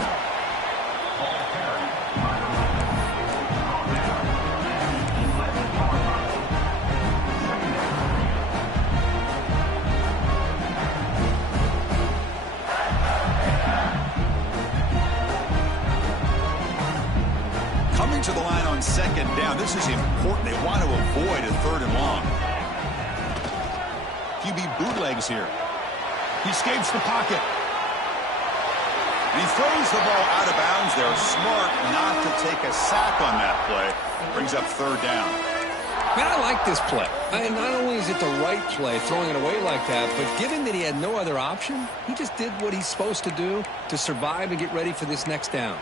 Coming to the line on 2nd down. This is important. They want to avoid a 3rd and long. QB bootlegs here. He escapes the pocket. And he throws the ball out of bounds. They're smart not to take a sack on that play. Brings up 3rd down. Man, I like this play. Not only is it the right play, throwing it away like that, but given that he had no other option, he just did what he's supposed to do to survive and get ready for this next down.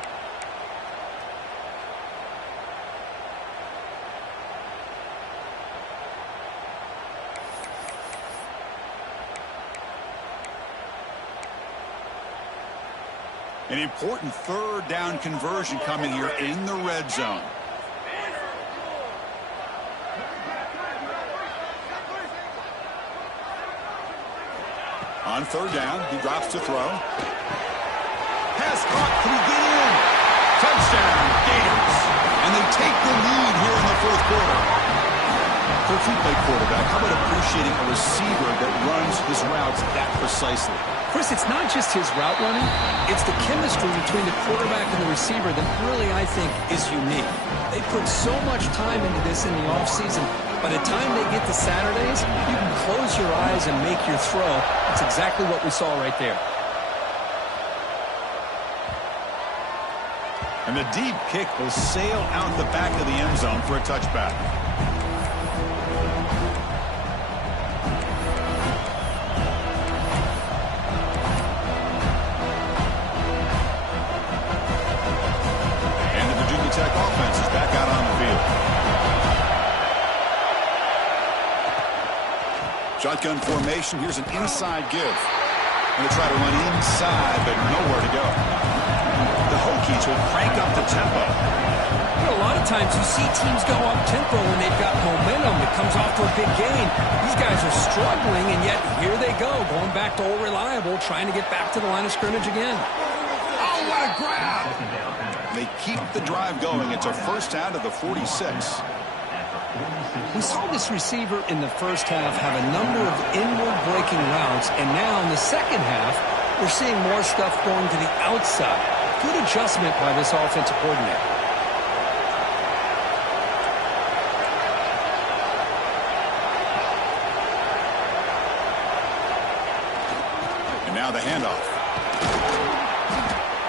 An important 3rd down conversion coming here in the red zone. On 3rd down, he drops to throw. Pass caught. Can he get in? Touchdown, Gators. And they take the lead here in the 4th quarter. Coach, you play quarterback. How about appreciating a receiver that runs his routes that precisely? Chris, it's not just his route running. It's the chemistry between the quarterback and the receiver that really, I think, is unique. They put so much time into this in the offseason. By the time they get to Saturdays, you can close your eyes and make your throw. That's exactly what we saw right there. And the deep kick will sail out the back of the end zone for a touchback. Tech offense is back out on the field. Shotgun formation. Here's an inside give. Going to try to run inside, but nowhere to go. The Hokies will crank up the tempo. You know, a lot of times you see teams go up tempo when they've got momentum that comes off to a big gain. These guys are struggling, and yet here they go, going back to old reliable, trying to get back to the line of scrimmage again. Oh, what a grab! They keep the drive going. It's a 1st down to the 46. We saw this receiver in the first half have a number of inward breaking routes, and now in the second half, we're seeing more stuff going to the outside. Good adjustment by this offensive coordinator. And now the handoff.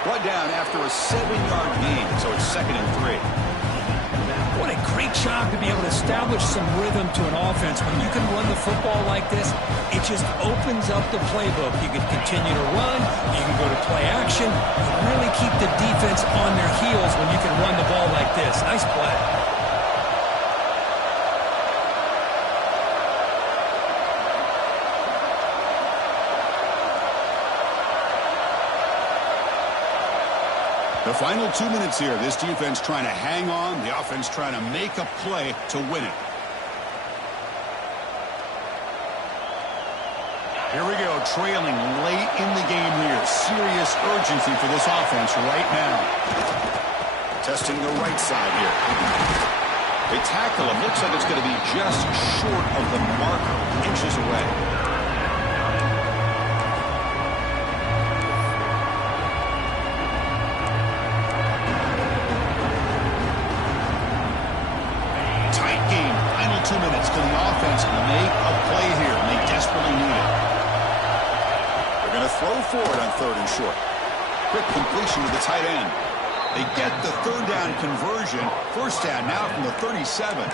Brought down after a 7-yard gain, so it's 2nd and 3. What a great job to be able to establish some rhythm to an offense. When you can run the football like this, it just opens up the playbook. You can continue to run, you can go to play action, and really keep the defense on their heels when you can run the ball like this. Nice play. The final 2 minutes here. This defense trying to hang on. The offense trying to make a play to win it. Here we go. Trailing late in the game here. Serious urgency for this offense right now. Testing the right side here. They tackle him. Looks like it's going to be just short of the marker. Inches away. Make a play here, and they desperately need it. They're going to throw forward on 3rd and short. Quick completion to the tight end. They get the 3rd down conversion. 1st down now from the 37.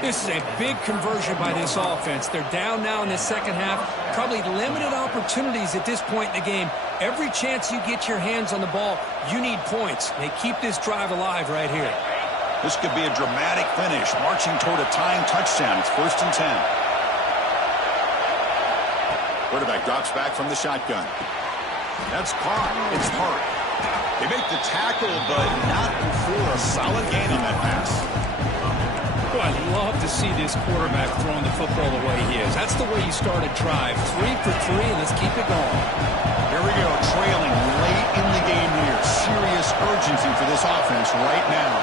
This is a big conversion by this offense. They're down now in the second half. Probably limited opportunities at this point in the game. Every chance you get your hands on the ball, you need points. They keep this drive alive right here. This could be a dramatic finish, marching toward a tying touchdown. It's 1st and 10. Quarterback drops back from the shotgun. That's caught. It's hard. They make the tackle, but not before a solid gain on that pass. Boy, I love to see this quarterback throwing the football the way he is. That's the way you start a drive. 3 for 3, and let's keep it going. Here we go, trailing late in the game here. Serious urgency for this offense right now.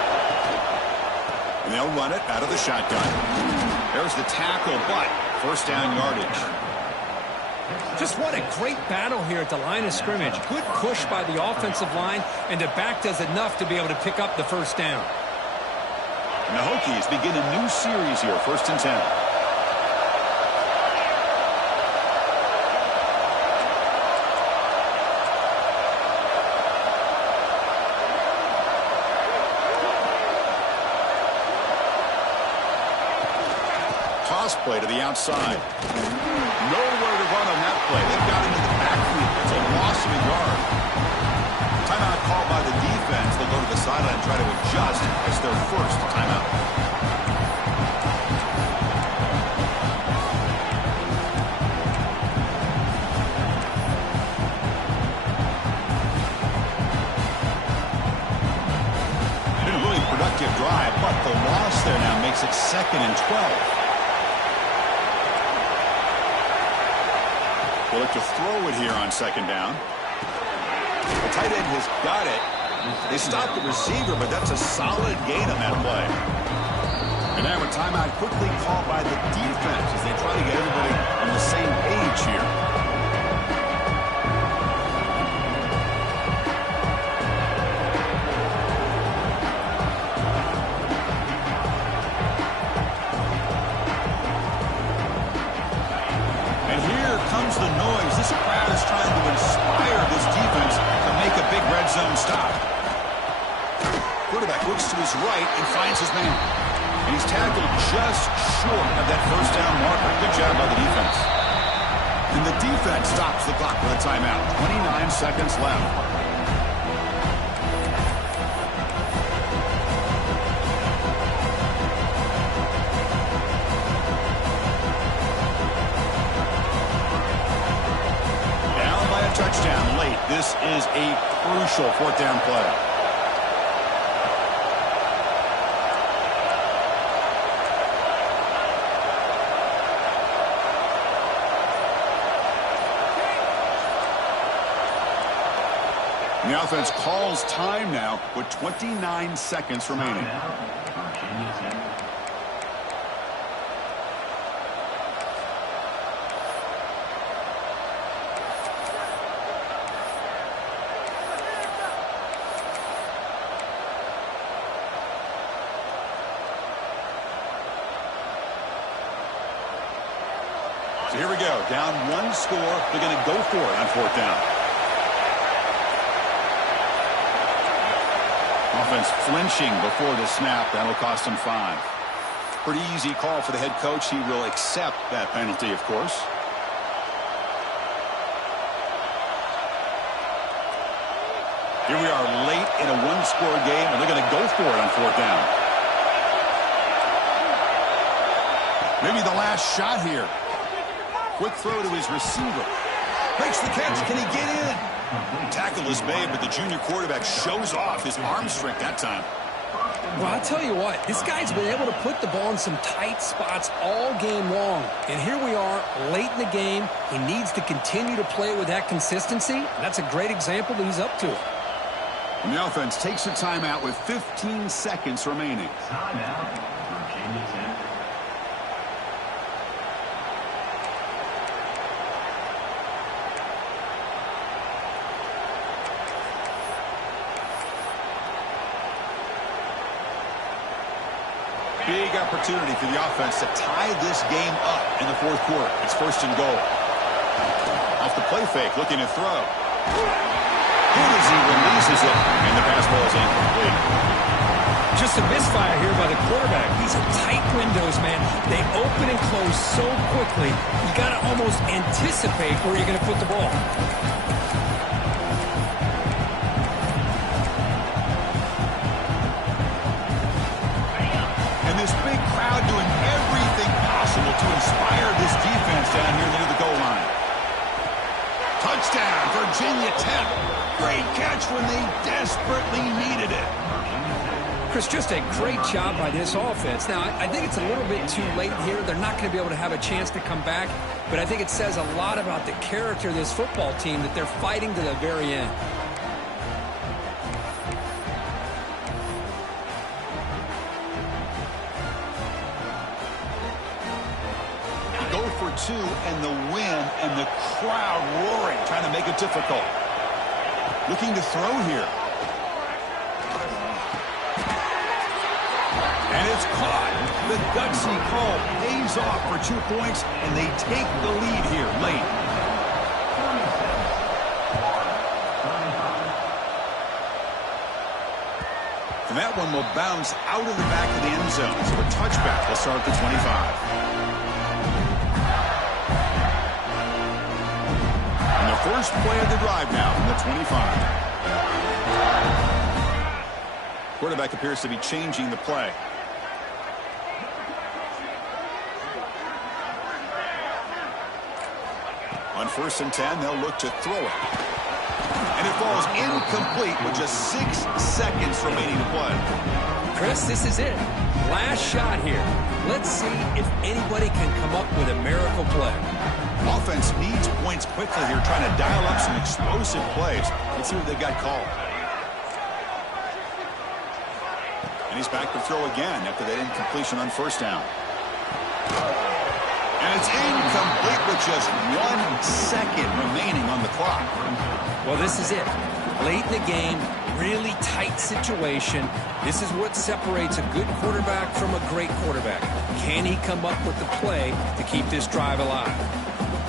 And they'll run it out of the shotgun. There's the tackle, but first down yardage. Just what a great battle here at the line of scrimmage. Good push by the offensive line, and the back does enough to be able to pick up the first down. And the Hokies begin a new series here, 1st and 10. Toss play to the outside. Nowhere to run on that play. They've got him in the backfield. It's a loss of a yard. Timeout called by the defense. They'll go to the sideline and try to adjust as their first timeout. Been a really productive drive, but the loss there now makes it 2nd and 12. They'll look to throw it here on 2nd down. The tight end has got it. They stopped the receiver, but that's a solid gain on that play. And now a timeout quickly called by the defense as they try to get everybody on the same page here. And here comes the noise. This crowd is trying to inspire this defense to make a big red zone stop. Quarterback looks to his right and finds his man. And he's tackled just short of that first down marker. Good job by the defense. And the defense stops the clock with a timeout. 29 seconds left. Touchdown late. This is a crucial 4th down play. And the offense calls time now with 29 seconds remaining. So here we go. Down 1 score. They're going to go for it on 4th down. Offense flinching before the snap. That'll cost him 5. Pretty easy call for the head coach. He will accept that penalty, of course. Here we are late in a 1-score game, and they're going to go for it on 4th down. Maybe the last shot here. Quick throw to his receiver. Makes the catch. Can he get in? Tackle is made, but the junior quarterback shows off his arm strength that time. Well, I'll tell you what. This guy's been able to put the ball in some tight spots all game long. And here we are, late in the game. He needs to continue to play with that consistency. That's a great example that he's up to it. And the offense takes a timeout with 15 seconds remaining. Timeout, Virginia Tech. Big opportunity for the offense to tie this game up in the 4th quarter. It's 1st and goal. Off the play fake, looking to throw. Good as he releases it, and the pass ball is incomplete. Just a misfire here by the quarterback. These are tight windows, man. They open and close so quickly, you got to almost anticipate where you're going to put the ball. This big crowd doing everything possible to inspire this defense down here near the goal line. Touchdown, Virginia Tech. Great catch when they desperately needed it. Chris, just a great job by this offense. Now, I think it's a little bit too late here. They're not going to be able to have a chance to come back, but I think it says a lot about the character of this football team that they're fighting to the very end. Go for two and the win, and the crowd roaring, trying to make it difficult. Looking to throw here. And it's caught. The gutsy call pays off for 2 points, and they take the lead here late. And that one will bounce out of the back of the end zone. So a touchback will start at the 25. And the first play of the drive now from the 25. Quarterback appears to be changing the play. On 1st and 10, they'll look to throw it. And it falls incomplete with just 6 seconds remaining to play. Chris, this is it. Last shot here. Let's see if anybody can come up with a miracle play. Offense needs points quickly here, trying to dial up some explosive plays. Let's see what they got called. And he's back to throw again after that incompletion on 1st down. And it's incomplete with just 1 second remaining on the clock. Well, this is it. Late in the game, really tight situation. This is what separates a good quarterback from a great quarterback. Can he come up with the play to keep this drive alive?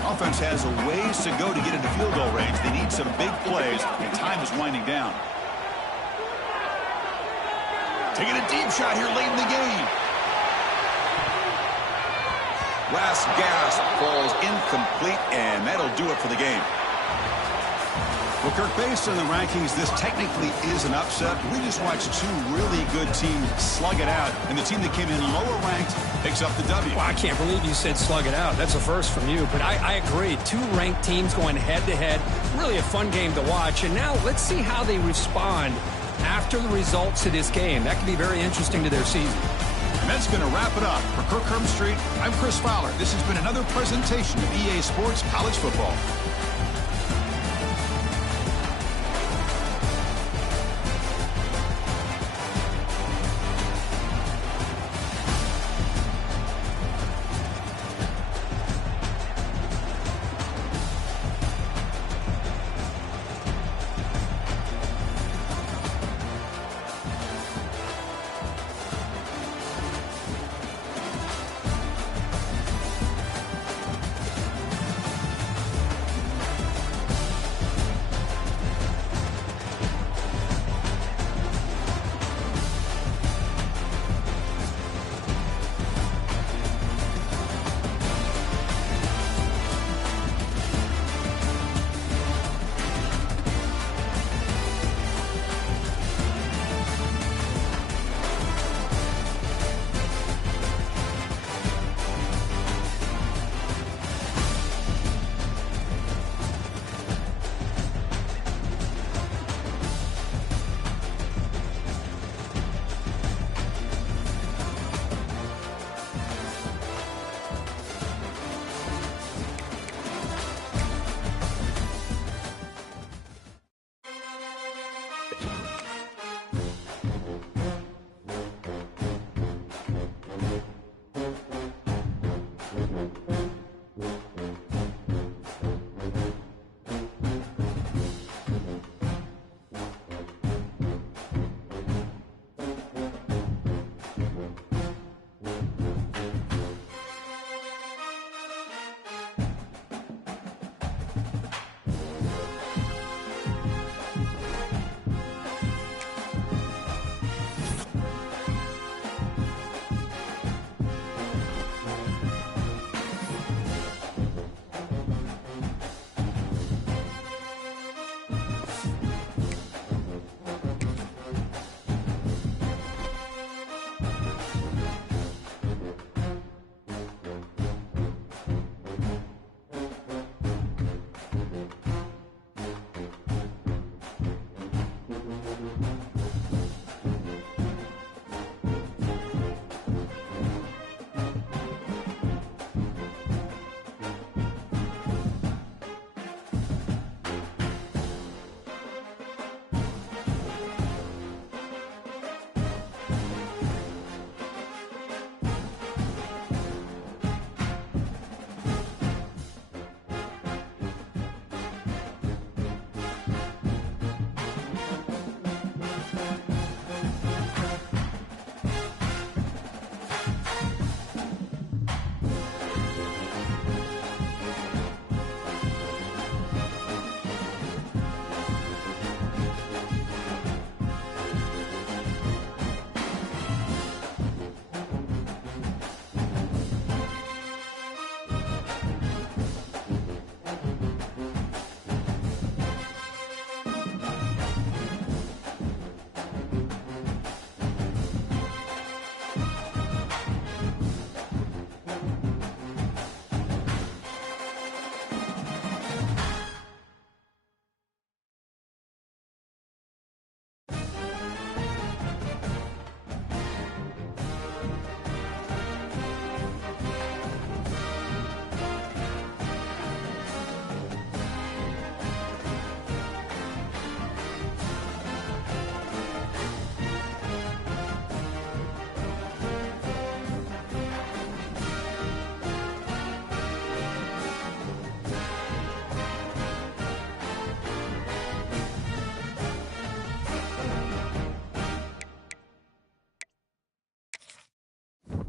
Offense has a ways to go to get into field goal range. They need some big plays, and time is winding down. Taking a deep shot here late in the game. Last gasp falls incomplete, and that'll do it for the game. Well, Kirk, based on the rankings, this technically is an upset. We just watched 2 really good teams slug it out, and the team that came in lower ranked picks up the W. Well, I can't believe you said slug it out. That's a first from you, but I agree. 2 ranked teams going head-to-head. Really a fun game to watch, and now let's see how they respond after the results of this game. That could be very interesting to their season. And that's going to wrap it up. For Kirk Herbstreit, I'm Chris Fowler. This has been another presentation of EA Sports College Football.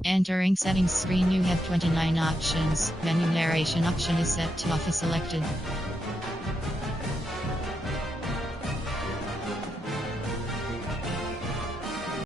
Entering settings screen, you have 29 options. Menu narration option is set to off is selected.